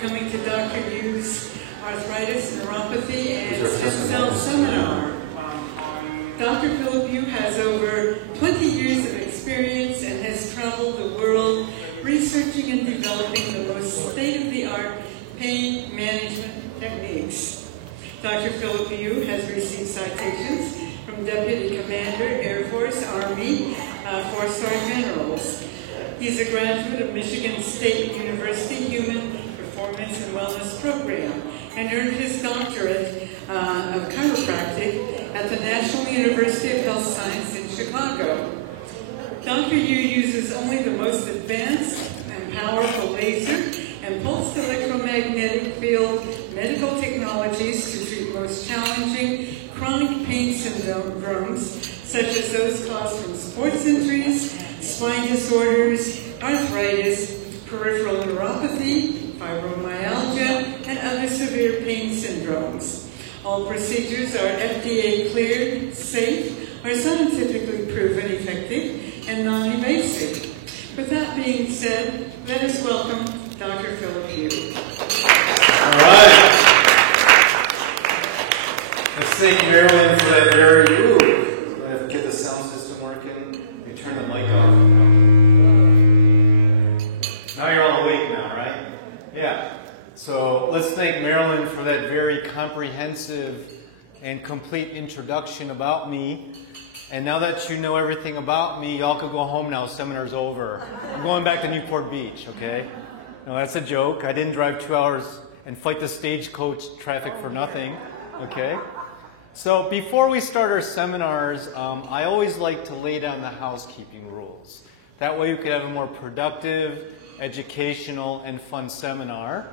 coming to Dr. Yu's Arthritis, Neuropathy, and Stem Cell Seminar. Dr. Philip Yu has over 20 years of experience and has traveled the world researching and developing the most state-of-the-art pain management techniques. Dr. Philip Yu has received citations from Deputy Commander, Air Force, Army, 4-star generals. He's a graduate of Michigan State University Human Performance and Wellness Program and earned his doctorate of chiropractic at the National University of Health Science in Chicago. Dr. Yu uses only the most advanced and powerful laser and pulsed electromagnetic field medical technologies to treat most challenging chronic pain syndromes, such as those caused from sports injuries, spine disorders, arthritis, peripheral neuropathy, fibromyalgia, and other severe pain syndromes. All procedures are FDA cleared, safe, are scientifically proven effective, and non-invasive. With that being said, let us welcome Dr. Philip Yu. All right. Let's thank Marilyn for that very Let's get the sound system working. Let me turn the mic off. Now you're all awake now, right? Yeah. So let's thank Marilyn for that very comprehensive and complete introduction about me. And now that you know everything about me, y'all could go home now. Seminar's over. I'm going back to Newport Beach, okay? No, that's a joke. I didn't drive 2 hours and fight the stagecoach traffic for nothing, okay? So before we start our seminars, I always like to lay down the housekeeping rules. That way you could have a more productive, educational, and fun seminar.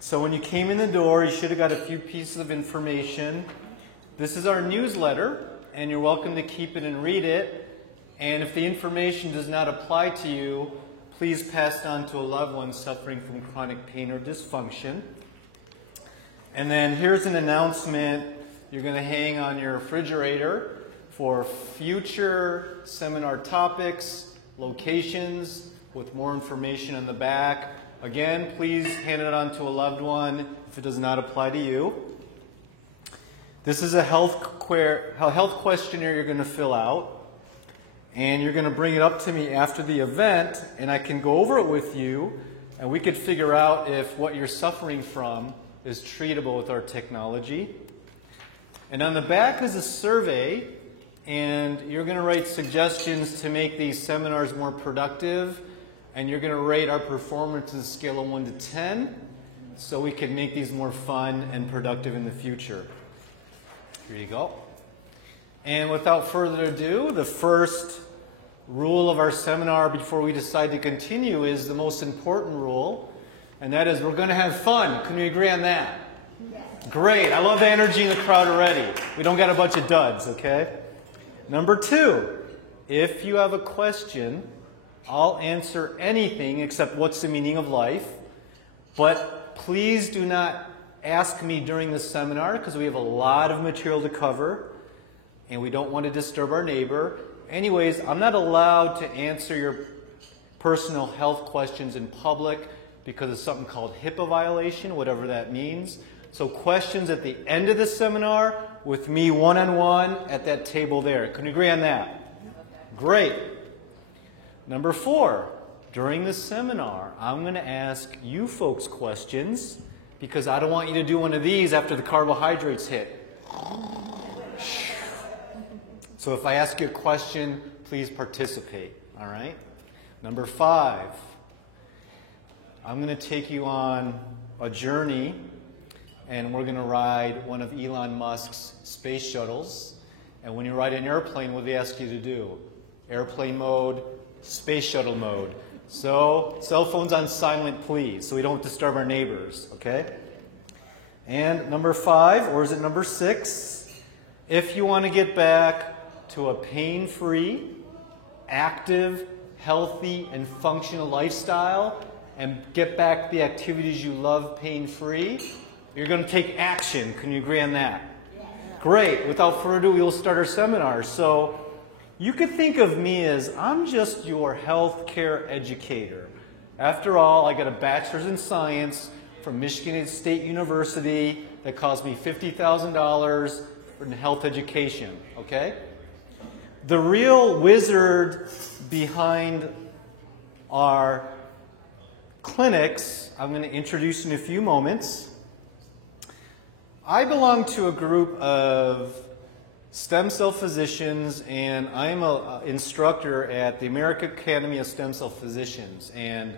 So when you came in the door, you should have got a few pieces of information. This is our newsletter, and you're welcome to keep it and read it. And if the information does not apply to you, please pass it on to a loved one suffering from chronic pain or dysfunction. And then here's an announcement you're going to hang on your refrigerator for future seminar topics, locations, with more information on the back. Again, please hand it on to a loved one if it does not apply to you. This is a health questionnaire you're going to fill out, and you're going to bring it up to me after the event, and I can go over it with you, and we could figure out if what you're suffering from is treatable with our technology. And on the back is a survey, and you're going to write suggestions to make these seminars more productive, and you're going to rate our performance on a scale of 1 to 10, so we can make these more fun and productive in the future. Here you go. And without further ado, the first rule of our seminar before we decide to continue is the most important rule, and that is we're going to have fun. Can we agree on that? Yes. Great. I love the energy in the crowd already. We don't got a bunch of duds, okay? Number 2, if you have a question, I'll answer anything except what's the meaning of life, but please do not ask me during the seminar because we have a lot of material to cover and we don't want to disturb our neighbor. Anyways, I'm not allowed to answer your personal health questions in public because of something called HIPAA violation, whatever that means. So questions at the end of the seminar with me one-on-one at that table there. Can you agree on that? Great. Number 4, during the seminar, I'm going to ask you folks questions because I don't want you to do one of these after the carbohydrates hit. So if I ask you a question, please participate, all right? Number 5, I'm going to take you on a journey, and we're going to ride one of Elon Musk's space shuttles. And when you ride an airplane, what do they ask you to do? Airplane mode, space shuttle mode. So, cell phones on silent, please, so we don't disturb our neighbors, okay? And number 5, or is it number 6? If you want to get back to a pain-free, active, healthy, and functional lifestyle, and get back the activities you love pain-free, you're going to take action. Can you agree on that? Yeah. Great. Without further ado, we will start our seminar. So, you could think of me as I'm just your healthcare educator. After all, I got a bachelor's in science from Michigan State University that cost me $50,000 in health education, okay? The real wizard behind our clinics, I'm going to introduce in a few moments. I belong to a group of stem cell physicians, and I'm an instructor at the American Academy of Stem Cell Physicians, and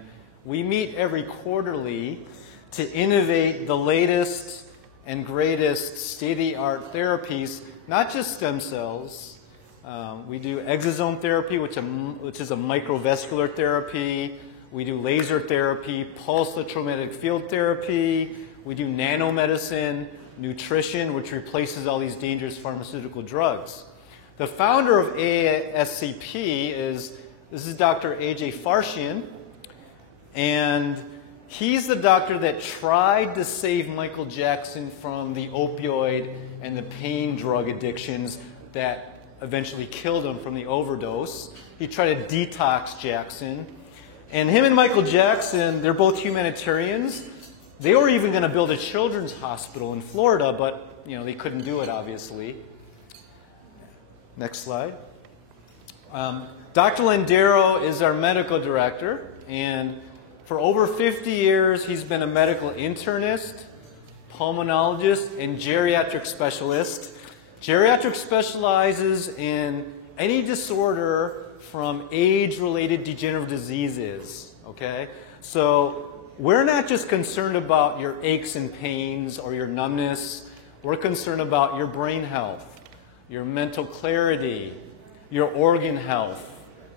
we meet every quarterly to innovate the latest and greatest state-of-the-art therapies, not just stem cells. We do exosome therapy, which is a microvascular therapy. We do laser therapy, pulse electromagnetic field therapy. We do nanomedicine, nutrition, which replaces all these dangerous pharmaceutical drugs. The founder of ASCP is Dr. A.J. Farshian, and he's the doctor that tried to save Michael Jackson from the opioid and the pain drug addictions that eventually killed him from the overdose. He tried to detox Jackson. And him and Michael Jackson, they're both humanitarians. They were even going to build a children's hospital in Florida, but they couldn't do it, obviously. Next slide. Dr. Landero is our medical director, and for over 50 years, he's been a medical internist, pulmonologist, and geriatric specialist. Geriatric specializes in any disorder from age-related degenerative diseases, okay? So we're not just concerned about your aches and pains or your numbness. We're concerned about your brain health, your mental clarity, your organ health,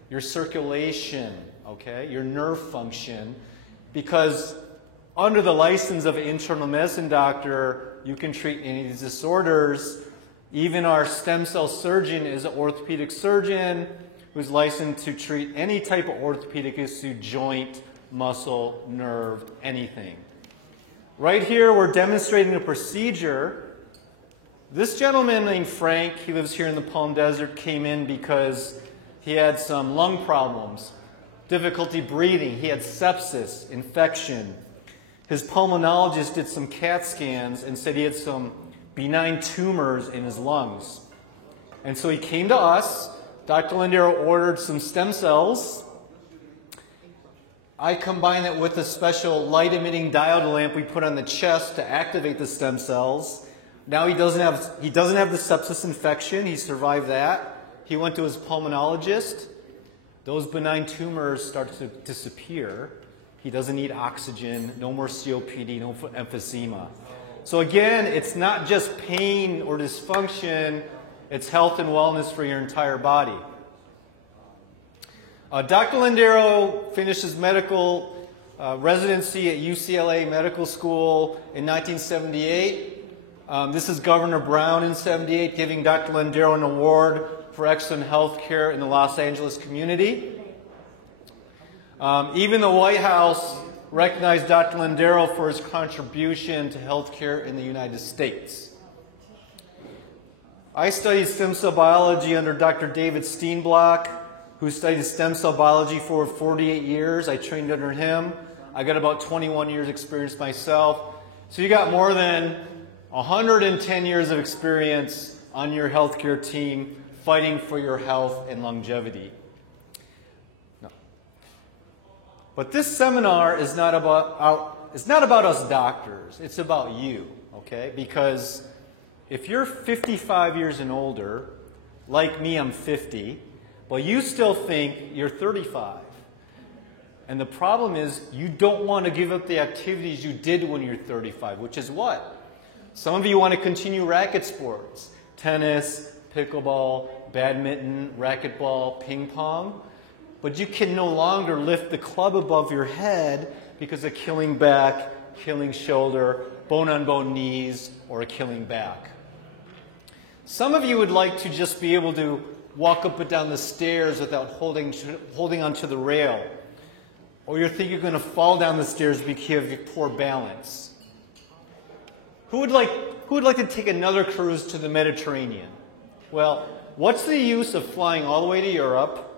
your circulation, okay, your nerve function, because under the license of an internal medicine doctor, you can treat any of these disorders. Even our stem cell surgeon is an orthopedic surgeon who's licensed to treat any type of orthopedic issue, joint, muscle, nerve, anything. Right here, we're demonstrating a procedure. This gentleman named Frank, he lives here in the Palm Desert, came in because he had some lung problems, difficulty breathing. He had sepsis, infection. His pulmonologist did some CAT scans and said he had some benign tumors in his lungs. And so he came to us. Dr. Landero ordered some stem cells. I combined it with a special light-emitting diode lamp we put on the chest to activate the stem cells. Now he doesn't have the sepsis infection. He survived that. He went to his pulmonologist. Those benign tumors start to disappear. He doesn't need oxygen, no more COPD, no emphysema. So again, it's not just pain or dysfunction, it's health and wellness for your entire body. Dr. Landero finished his medical residency at UCLA Medical School in 1978. This is Governor Brown in 78 giving Dr. Landero an award for excellent health care in the Los Angeles community. Even the White House recognized Dr. Landero for his contribution to health care in the United States. I studied stem cell biology under Dr. David Steenblock, who studied stem cell biology for 48 years. I trained under him. I got about 21 years experience myself. So you got more than 110 years of experience on your healthcare team fighting for your health and longevity. No. But this seminar is not about us doctors. It's about you, okay? Because if you're 55 years and older, like me, I'm 50, but you still think you're 35. And the problem is you don't want to give up the activities you did when you're 35, which is what? Some of you want to continue racket sports, tennis, pickleball, badminton, racquetball, ping pong, but you can no longer lift the club above your head because of killing back, killing shoulder, bone-on-bone knees, or a killing back. Some of you would like to just be able to walk up and down the stairs without holding onto the rail. Or you think you're going to fall down the stairs because of your poor balance. Who would like to take another cruise to the Mediterranean? Well, what's the use of flying all the way to Europe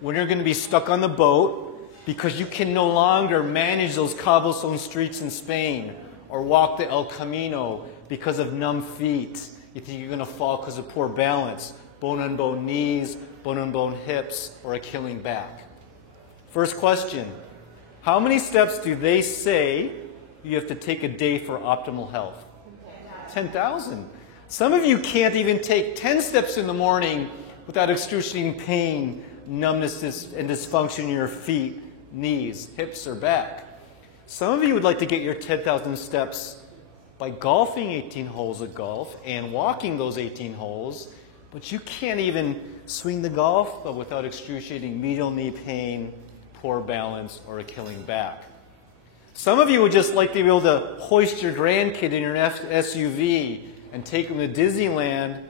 when you're going to be stuck on the boat because you can no longer manage those cobblestone streets in Spain or walk the El Camino because of numb feet. You think you're going to fall because of poor balance, bone-on-bone knees, bone-on-bone hips, or a killing back. First question, how many steps do they say you have to take a day for optimal health? 10,000. Some of you can't even take 10 steps in the morning without excruciating pain, numbness, and dysfunction in your feet, knees, hips, or back. Some of you would like to get your 10,000 steps by golfing 18 holes of golf and walking those 18 holes, but you can't even swing the golf without excruciating medial knee pain, poor balance, or a killing back. Some of you would just like to be able to hoist your grandkid in your SUV and take them to Disneyland,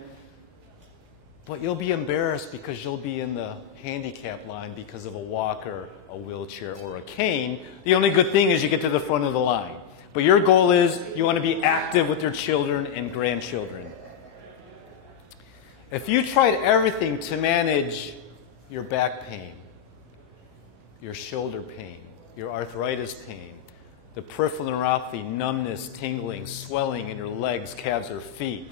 but you'll be embarrassed because you'll be in the handicap line because of a walker, a wheelchair, or a cane. The only good thing is you get to the front of the line. But your goal is you want to be active with your children and grandchildren. If you tried everything to manage your back pain, your shoulder pain, your arthritis pain, the peripheral neuropathy, numbness, tingling, swelling in your legs, calves, or feet.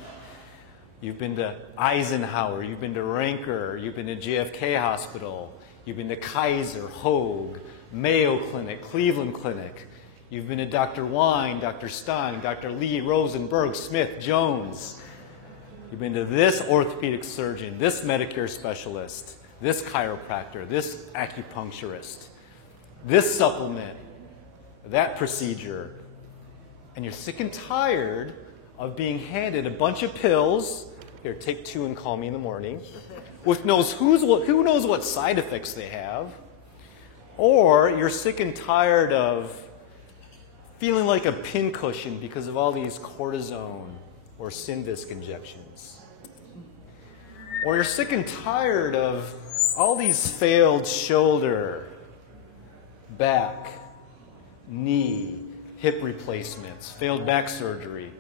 You've been to Eisenhower, you've been to Ranker, you've been to JFK Hospital, you've been to Kaiser, Hoag, Mayo Clinic, Cleveland Clinic. You've been to Dr. Wine, Dr. Stein, Dr. Lee, Rosenberg, Smith, Jones. You've been to this orthopedic surgeon, this Medicare specialist, this chiropractor, this acupuncturist, this supplement, that procedure, and you're sick and tired of being handed a bunch of pills, here, take 2 and call me in the morning, with who knows what side effects they have, or you're sick and tired of feeling like a pincushion because of all these cortisone or Synvisc injections, or you're sick and tired of all these failed shoulder, back, knee, hip replacements, failed back surgery,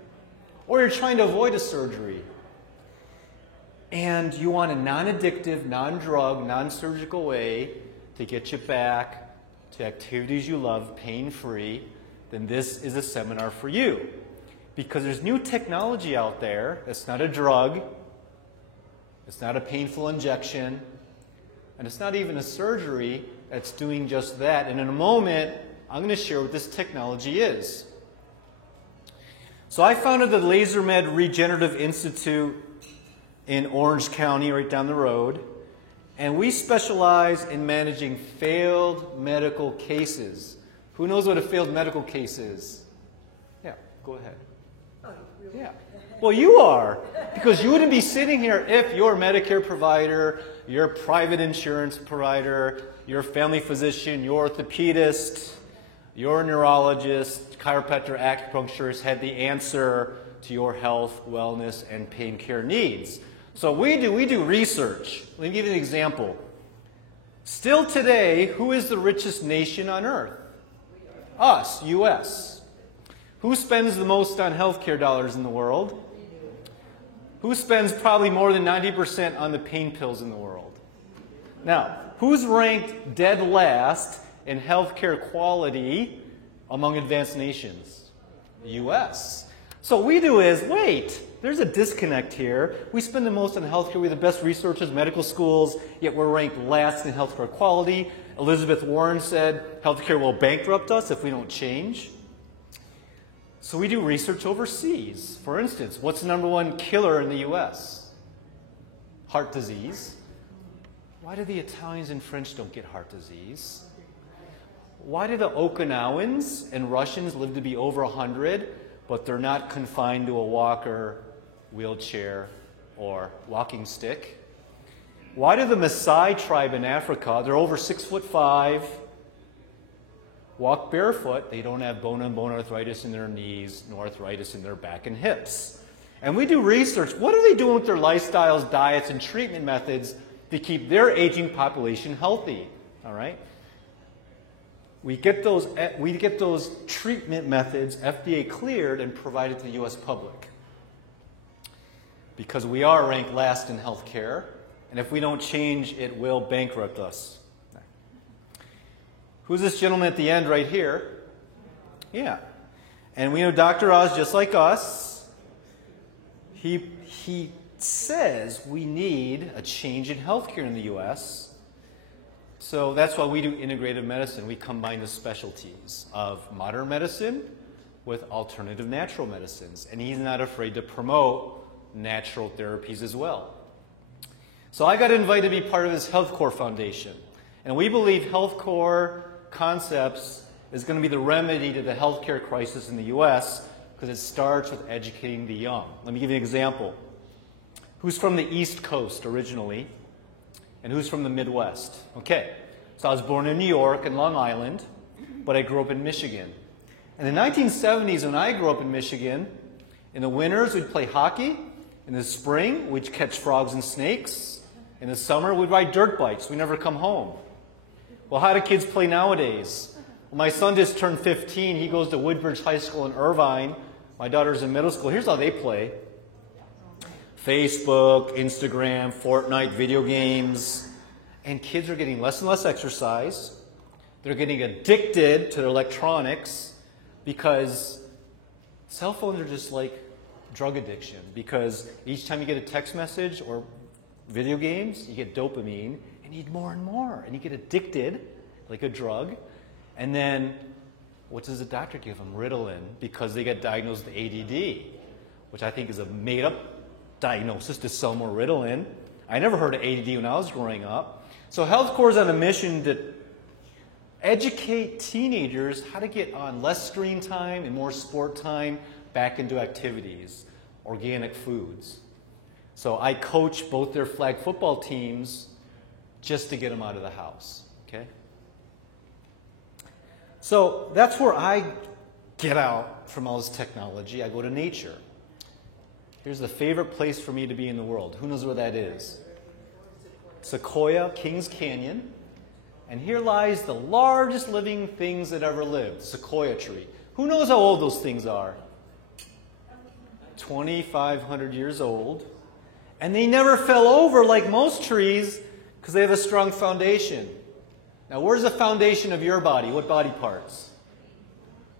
or you're trying to avoid a surgery, and you want a non-addictive, non-drug, non-surgical way to get you back to activities you love, pain-free, then this is a seminar for you. Because there's new technology out there that's not a drug, it's not a painful injection, and it's not even a surgery that's doing just that. And in a moment, I'm going to share what this technology is. So I founded the LaserMed Regenerative Institute in Orange County, right down the road, and we specialize in managing failed medical cases. Who knows what a failed medical case is? Yeah, go ahead. Yeah. Well, you are, because you wouldn't be sitting here if your Medicare provider, your private insurance provider, your family physician, your orthopedist, your neurologist, chiropractor, acupuncturist had the answer to your health, wellness, and pain care needs. So we do research. Let me give you an example. Still today, who is the richest nation on earth? Us, U.S. Who spends the most on healthcare dollars in the world? Who spends probably more than 90% on the pain pills in the world? Now, who's ranked dead last in healthcare quality among advanced nations? The U.S. So what we do is, wait, there's a disconnect here. We spend the most on healthcare. We have the best researchers, medical schools, yet we're ranked last in healthcare quality. Elizabeth Warren said healthcare will bankrupt us if we don't change. So we do research overseas. For instance, what's the #1 killer in the U.S.? Heart disease. Why do the Italians and French don't get heart disease? Why do the Okinawans and Russians live to be over 100, but they're not confined to a walker, wheelchair, or walking stick? Why do the Maasai tribe in Africa, they're over 6'5", walk barefoot, they don't have bone-on-bone arthritis in their knees, nor arthritis in their back and hips? And we do research. What are they doing with their lifestyles, diets, and treatment methods to keep their aging population healthy? All right? We get those treatment methods FDA cleared and provided to the U.S. public. Because we are ranked last in health care, and if we don't change, it will bankrupt us. Who's this gentleman at the end right here? Yeah. And we know Dr. Oz, just like us, he says we need a change in healthcare in the U.S. So that's why we do integrative medicine. We combine the specialties of modern medicine with alternative natural medicines. And he's not afraid to promote natural therapies as well. So I got invited to be part of his Health Corps Foundation. And we believe Health Corps concepts is going to be the remedy to the healthcare crisis in the U.S. because it starts with educating the young. Let me give you an example. Who's from the East Coast originally? And who's from the Midwest? Okay, so I was born in New York and Long Island, but I grew up in Michigan. In the 1970s, when I grew up in Michigan, in the winters we'd play hockey. In the spring, we'd catch frogs and snakes. In the summer, we'd ride dirt bikes. We never come home. Well, how do kids play nowadays? Well, my son just turned 15. He goes to Woodbridge High School in Irvine. My daughter's in middle school. Here's how they play. Facebook, Instagram, Fortnite, video games. And kids are getting less and less exercise. They're getting addicted to their electronics because cell phones are just like drug addiction. Because each time you get a text message or video games, you get dopamine. You need more and more. And you get addicted like a drug. And then, what does the doctor give them? Ritalin, because they get diagnosed with ADD, which I think is a made-up diagnosis to sell more Ritalin. I never heard of ADD when I was growing up. So Health Corps is on a mission to educate teenagers how to get on less screen time and more sport time back into activities, organic foods. So I coach both their flag football teams just to get them out of the house, okay? So that's where I get out from all this technology. I go to nature. Here's the favorite place for me to be in the world. Who knows where that is? Sequoia, Kings Canyon. And here lies the largest living things that ever lived, Sequoia tree. Who knows how old those things are? 2,500 years old. And they never fell over like most trees because they have a strong foundation. Now, where's the foundation of your body? What body parts?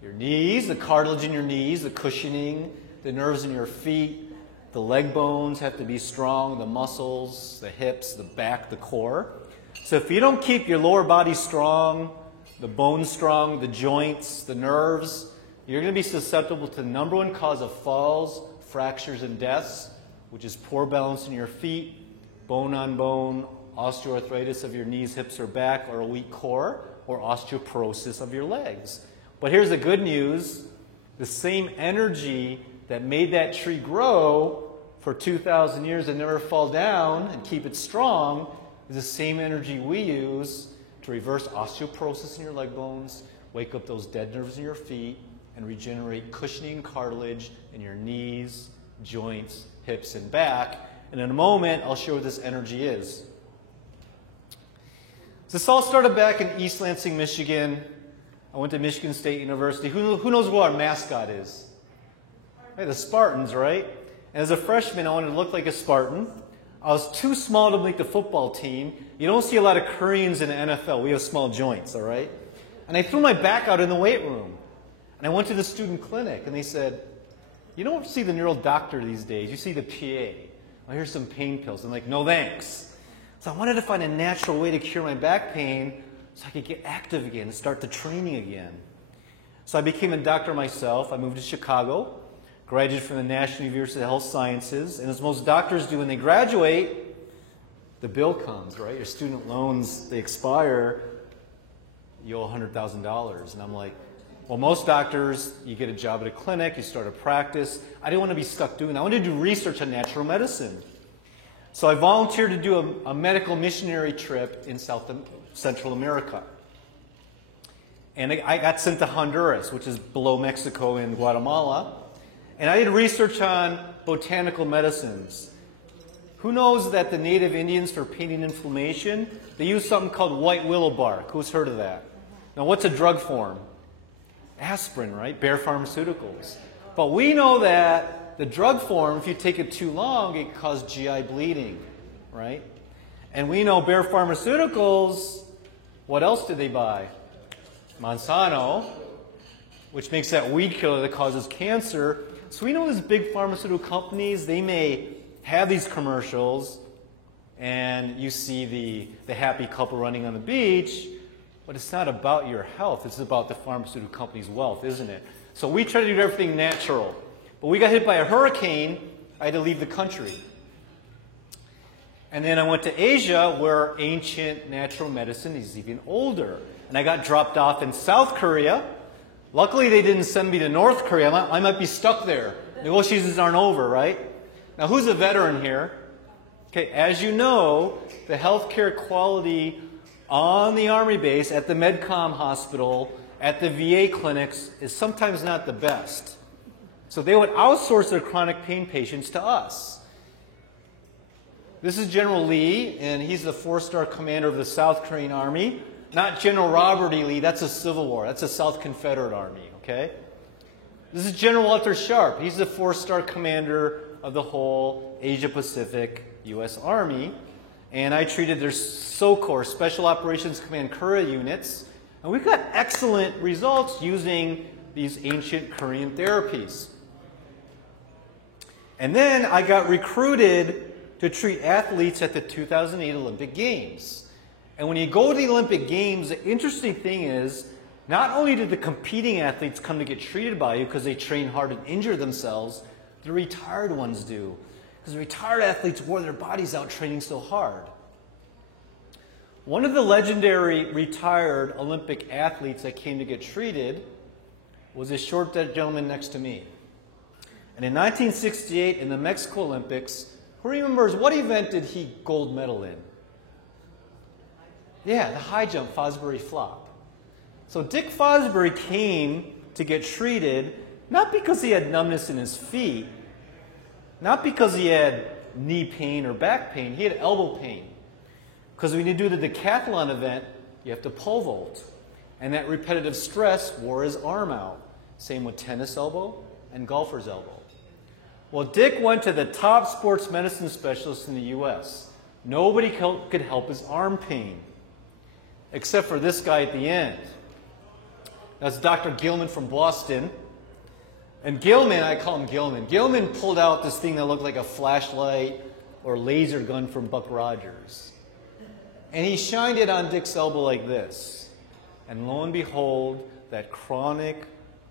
Your knees, the cartilage in your knees, the cushioning, the nerves in your feet. The leg bones have to be strong, the muscles, the hips, the back, the core. So if you don't keep your lower body strong, the bones strong, the joints, the nerves, you're going to be susceptible to the number one cause of falls, fractures, and deaths, which is poor balance in your feet, bone on bone, osteoarthritis of your knees, hips, or back, or a weak core, or osteoporosis of your legs. But here's the good news. The same energy that made that tree grow for 2,000 years and never fall down and keep it strong is the same energy we use to reverse osteoporosis in your leg bones, wake up those dead nerves in your feet, and regenerate cushioning cartilage in your knees, joints, hips, and back. And in a moment, I'll show you what this energy is. This all started back in East Lansing, Michigan. I went to Michigan State University. Who knows what our mascot is? Hey, the Spartans, right? And as a freshman, I wanted to look like a Spartan. I was too small to make the football team. You don't see a lot of Koreans in the NFL. We have small joints, all right? And I threw my back out in the weight room. And I went to the student clinic, and they said, you don't see the neural doctor these days. You see the PA. Well, here's some pain pills. I'm like, no thanks. So I wanted to find a natural way to cure my back pain so I could get active again and start the training again. So I became a doctor myself. I moved to Chicago, graduated from the National University of Health Sciences, and as most doctors do when they graduate, the bill comes, right? Your student loans, they expire, you owe $100,000. And I'm like, well, most doctors, you get a job at a clinic, you start a practice. I didn't want to be stuck doing that. I wanted to do research on natural medicine. So I volunteered to do a medical missionary trip in Central America. And I got sent to Honduras, which is below Mexico and Guatemala. And I did research on botanical medicines. Who knows that the native Indians, for pain and inflammation, they use something called white willow bark? Who's heard of that? Now, what's a drug form? Aspirin, right? Bayer Pharmaceuticals. But we know that the drug form, if you take it too long, it can cause GI bleeding, right? And we know Bayer Pharmaceuticals, what else did they buy? Monsanto, which makes that weed killer that causes cancer. So we know these big pharmaceutical companies, they may have these commercials, and you see the happy couple running on the beach, but it's not about your health. It's about the pharmaceutical company's wealth, isn't it? So we try to do everything natural. But we got hit by a hurricane. I had to leave the country. And then I went to Asia, where ancient natural medicine is even older. And I got dropped off in South Korea. Luckily, they didn't send me to North Korea. I might be stuck there. Negotiations aren't over, right? Now, who's a veteran here? Okay, as you know, the healthcare quality on the Army base, at the Medcom hospital, at the VA clinics, is sometimes not the best. So they would outsource their chronic pain patients to us. This is General Lee, and he's the 4-star commander of the South Korean Army. Not General Robert E. Lee, that's a Civil War. That's a South Confederate Army, okay? This is General Walter Sharp. He's the 4-star commander of the whole Asia-Pacific U.S. Army. And I treated their SOCOR, Special Operations Command Korea units. And we've got excellent results using these ancient Korean therapies. And then I got recruited to treat athletes at the 2008 Olympic Games. And when you go to the Olympic Games, the interesting thing is, not only did the competing athletes come to get treated by you because they train hard and injure themselves, the retired ones do. Because the retired athletes wore their bodies out training so hard. One of the legendary retired Olympic athletes that came to get treated was this short gentleman next to me. And in 1968, in the Mexico Olympics, who remembers what event did he gold medal in? Yeah, the high jump, Fosbury flop. So Dick Fosbury came to get treated, not because he had numbness in his feet, not because he had knee pain or back pain, he had elbow pain. Because when you do the decathlon event, you have to pole vault. And that repetitive stress wore his arm out. Same with tennis elbow and golfer's elbow. Well, Dick went to the top sports medicine specialist in the U.S. Nobody could help his arm pain, except for this guy at the end. That's Dr. Gilman from Boston. And Gilman, I call him Gilman. Gilman pulled out this thing that looked like a flashlight or laser gun from Buck Rogers. And he shined it on Dick's elbow like this. And lo and behold, that chronic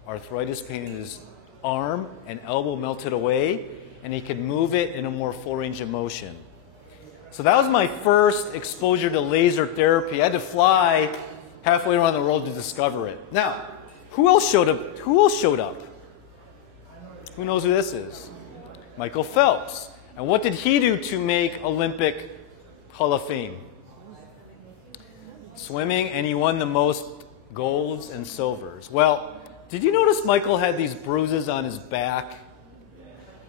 arthritis pain in his arm and elbow melted away, and he could move it in a more full range of motion. So that was my first exposure to laser therapy. I had to fly halfway around the world to discover it. Now, who else showed up? Who knows who this is? Michael Phelps. And what did he do to make Olympic Hall of Fame? Swimming, and he won the most golds and silvers. Well, did you notice Michael had these bruises on his back?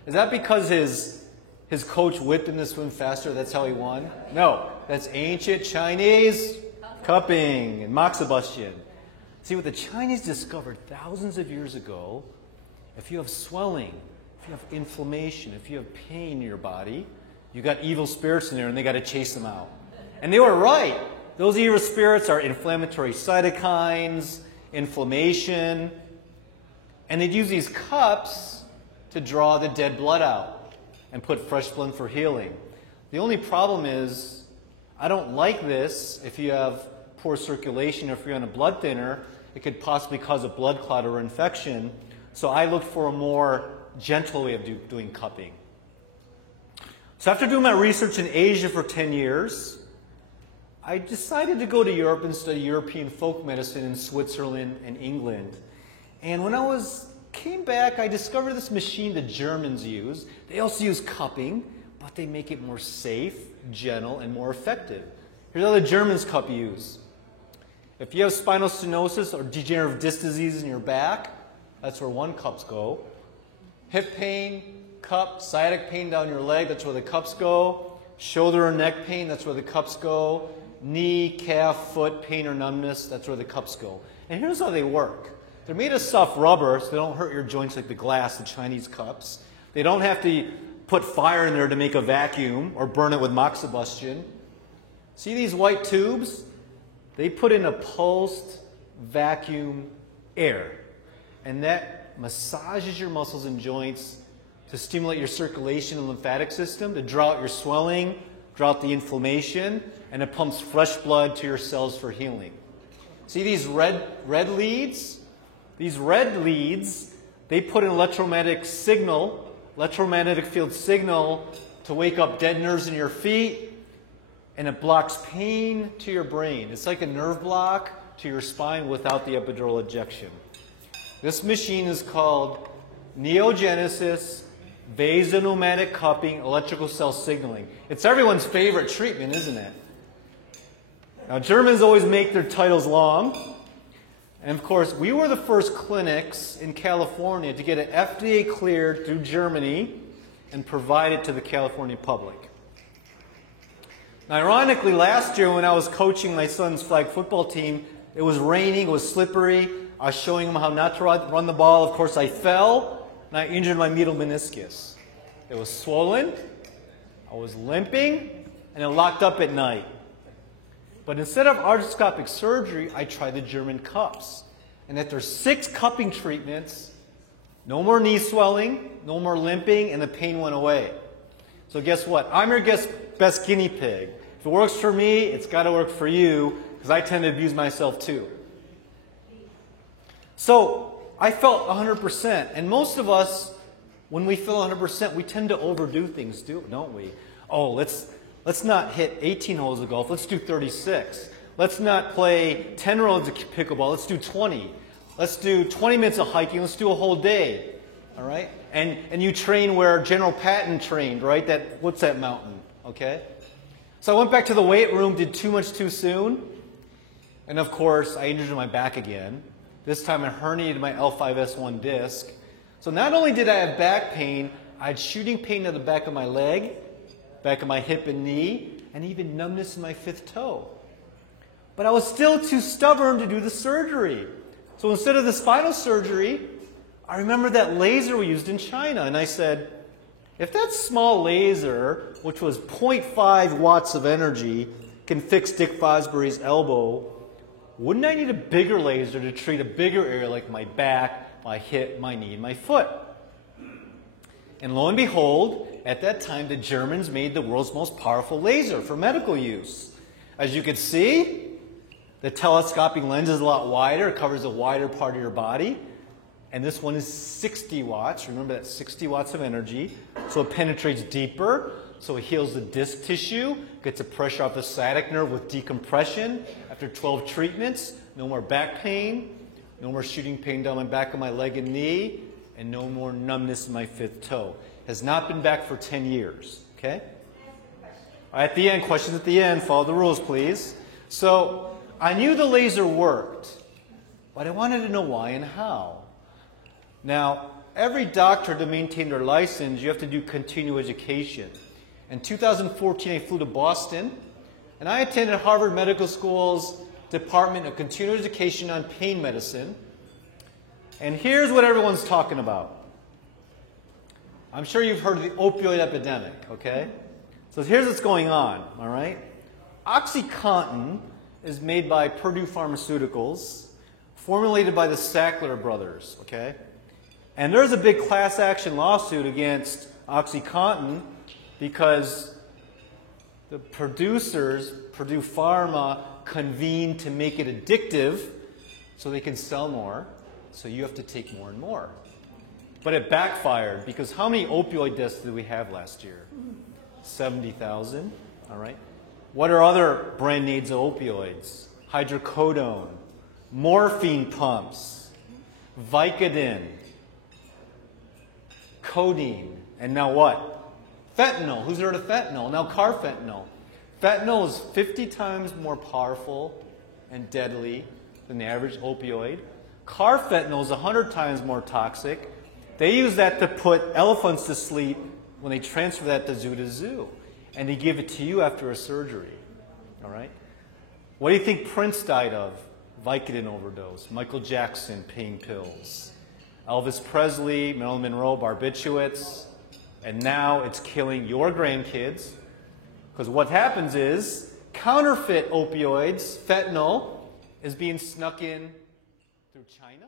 Is that because his coach whipped him to swim faster, that's how he won? No, that's ancient Chinese cupping and moxibustion. See, what the Chinese discovered thousands of years ago, if you have swelling, if you have inflammation, if you have pain in your body, you got evil spirits in there and they got to chase them out. And they were right. Those evil spirits are inflammatory cytokines, inflammation, and they'd use these cups to draw the dead blood out and put fresh blood for healing. The only problem is, I don't like this. If you have poor circulation or if you're on a blood thinner, it could possibly cause a blood clot or infection. So I looked for a more gentle way of doing cupping. So after doing my research in Asia for 10 years, I decided to go to Europe and study European folk medicine in Switzerland and England. And when I came back, I discovered this machine the Germans use. They also use cupping, but they make it more safe, gentle, and more effective. Here's how the Germans cup use. If you have spinal stenosis or degenerative disc disease in your back, that's where one cups go. Hip pain, cup, sciatic pain down your leg, that's where the cups go. Shoulder or neck pain, that's where the cups go. Knee, calf, foot pain or numbness, that's where the cups go. And here's how they work. They're made of soft rubber, so they don't hurt your joints like the glass, the Chinese cups. They don't have to put fire in there to make a vacuum or burn it with moxibustion. See these white tubes? They put in a pulsed vacuum, air. And that massages your muscles and joints to stimulate your circulation and lymphatic system, to draw out your swelling, draw out the inflammation, and it pumps fresh blood to your cells for healing. See these red leads? These red leads, they put an electromagnetic field signal to wake up dead nerves in your feet, and it blocks pain to your brain. It's like a nerve block to your spine without the epidural injection. This machine is called Neogenesis Vasopneumatic Cupping Electrical Cell Signaling. It's everyone's favorite treatment, isn't it? Now, Germans always make their titles long. And of course, we were the first clinics in California to get it FDA cleared through Germany and provide it to the California public. Now, ironically, last year when I was coaching my son's flag football team, it was raining, it was slippery. I was showing him how not to run the ball. Of course, I fell. And I injured my medial meniscus. It was swollen, I was limping, and it locked up at night. But instead of arthroscopic surgery, I tried the German cups. And after 6 cupping treatments, no more knee swelling, no more limping, and the pain went away. So guess what? I'm your best guinea pig. If it works for me, it's got to work for you, because I tend to abuse myself too. So I felt 100%, and most of us, when we feel 100%, we tend to overdo things, don't we? Oh, let's not hit 18 holes of golf. Let's do 36. Let's not play 10 rounds of pickleball. Let's do 20. Let's do 20 minutes of hiking. Let's do a whole day. All right? And you train where General Patton trained, right? What's that mountain? Okay? So I went back to the weight room, did too much too soon, and of course I injured my back again. This time I herniated my L5-S1 disc. So not only did I have back pain, I had shooting pain to the back of my leg, back of my hip and knee, and even numbness in my 5th toe. But I was still too stubborn to do the surgery. So instead of the spinal surgery, I remember that laser we used in China, and I said, if that small laser, which was 0.5 watts of energy, can fix Dick Fosbury's elbow, wouldn't I need a bigger laser to treat a bigger area like my back, my hip, my knee, and my foot? And lo and behold, at that time, the Germans made the world's most powerful laser for medical use. As you can see, the telescopic lens is a lot wider. It covers a wider part of your body. And this one is 60 watts. Remember, that's 60 watts of energy. So it penetrates deeper. So it heals the disc tissue, gets the pressure off the sciatic nerve with decompression. After 12 treatments, no more back pain, no more shooting pain down my back of my leg and knee, and no more numbness in my 5th toe. Has not been back for 10 years, okay? At the end, questions at the end, follow the rules, please. So I knew the laser worked, but I wanted to know why and how. Now, every doctor, to maintain their license, you have to do continuing education. In 2014, I flew to Boston, and I attended Harvard Medical School's Department of Continuing Education on Pain Medicine. And here's what everyone's talking about. I'm sure you've heard of the opioid epidemic, okay? So here's what's going on, all right? OxyContin is made by Purdue Pharmaceuticals, formulated by the Sackler brothers, okay? And there's a big class action lawsuit against OxyContin because the producers, Purdue Pharma, convened to make it addictive so they can sell more, so you have to take more and more. But it backfired because how many opioid deaths did we have last year? 70,000, all right? What are other brand names of opioids? Hydrocodone, morphine pumps, Vicodin, codeine, and now what? Fentanyl. Who's heard of fentanyl? Now carfentanil. Fentanyl is 50 times more powerful and deadly than the average opioid. Carfentanil is 100 times more toxic. They use that to put elephants to sleep when they transfer that to zoo. And they give it to you after a surgery. All right? What do you think Prince died of? Vicodin overdose. Michael Jackson, pain pills. Elvis Presley, Marilyn Monroe, barbiturates. And now it's killing your grandkids. Because what happens is counterfeit opioids, fentanyl, is being snuck in through China.